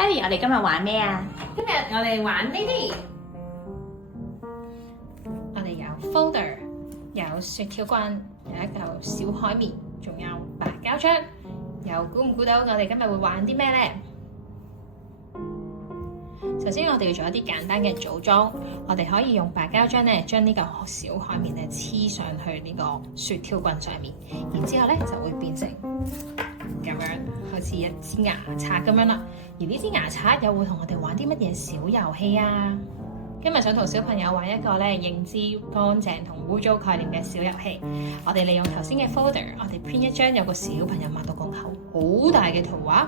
Kelly，我哋今日玩咩啊？今日我哋玩呢啲，我哋有 folder， 有雪條棍，有一嚿小海綿，仲有白膠漿。又估唔估到我哋今日會玩啲咩呢？首先我哋要做一啲簡單嘅組裝，我哋可以用白膠漿咧，將呢個小海綿咧黐上去呢個雪條棍上面，然之後咧就會變成咁樣，好似一支牙刷咁樣啦。而呢支牙刷又會同我哋玩啲乜嘢小遊戲啊？今日想同小朋友玩一個咧認知乾淨同污糟概念嘅小遊戲。我哋利用頭先嘅 folder， 我哋 print 一張有個小朋友擘到個口好大嘅圖畫，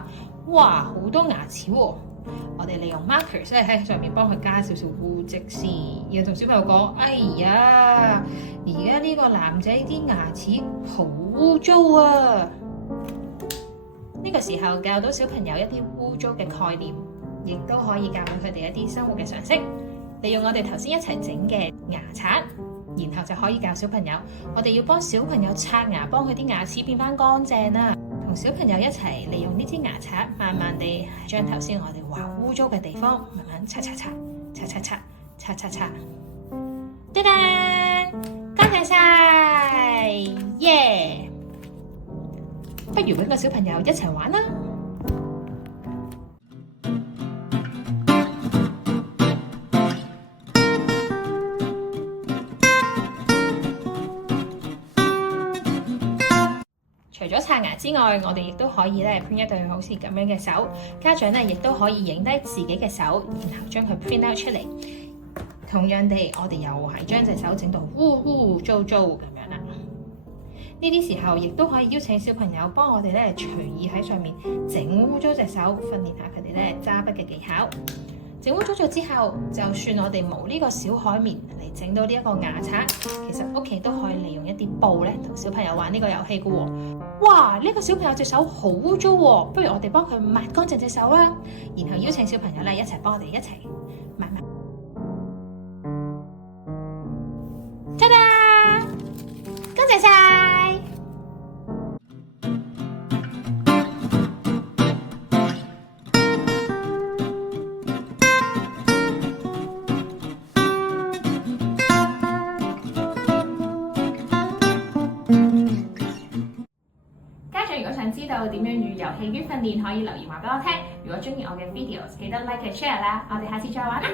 哇，好多牙齒喎！我哋利用 marker 即係喺上面幫佢加少少污跡先，然後同小朋友講：哎呀，而家呢個男仔啲牙齒好污糟啊！呢個時候教到小朋友一啲污糟嘅概念，亦都可以教佢哋一啲生活嘅常識。利用我哋頭先一齊整嘅牙刷，然後就可以教小朋友，我哋要幫小朋友刷牙，幫佢啲牙齒變翻乾淨啦。同小朋友一齊利用呢支牙刷，慢慢地將頭先我哋話污糟嘅地方，慢慢刷刷刷，刷刷刷，刷刷刷，叮當，乾淨晒，耶！不如搵個小朋友一齊玩啦！除咗刷牙之外，我哋亦都可以咧 print 一對好似咁樣嘅手。家長咧亦都可以影低自己嘅手，然後將佢 print out 出嚟。同樣地，我哋又係將隻手整到污污糟糟咁樣啦。呢啲時候亦都可以邀請小朋友幫我哋咧隨意喺上面整污糟隻手，訓練下佢哋咧揸筆嘅技巧。整污糟咗之後，就算我哋冇呢個小海綿嚟整到呢一個牙刷，其實屋企都可以利用一啲布咧，同小朋友玩呢個遊戲嘅喎。哇！呢個小朋友隻手好污糟喎，不如我哋幫佢抹乾淨隻手啦，然後邀請小朋友咧一齊幫我哋一齊抹抹。ta da！乾淨晒！如果想知道點樣與遊戲於訓練，可以留言話俾我聽。如果中意我嘅 videos，記得 like and share 啦。我哋下次再玩啦！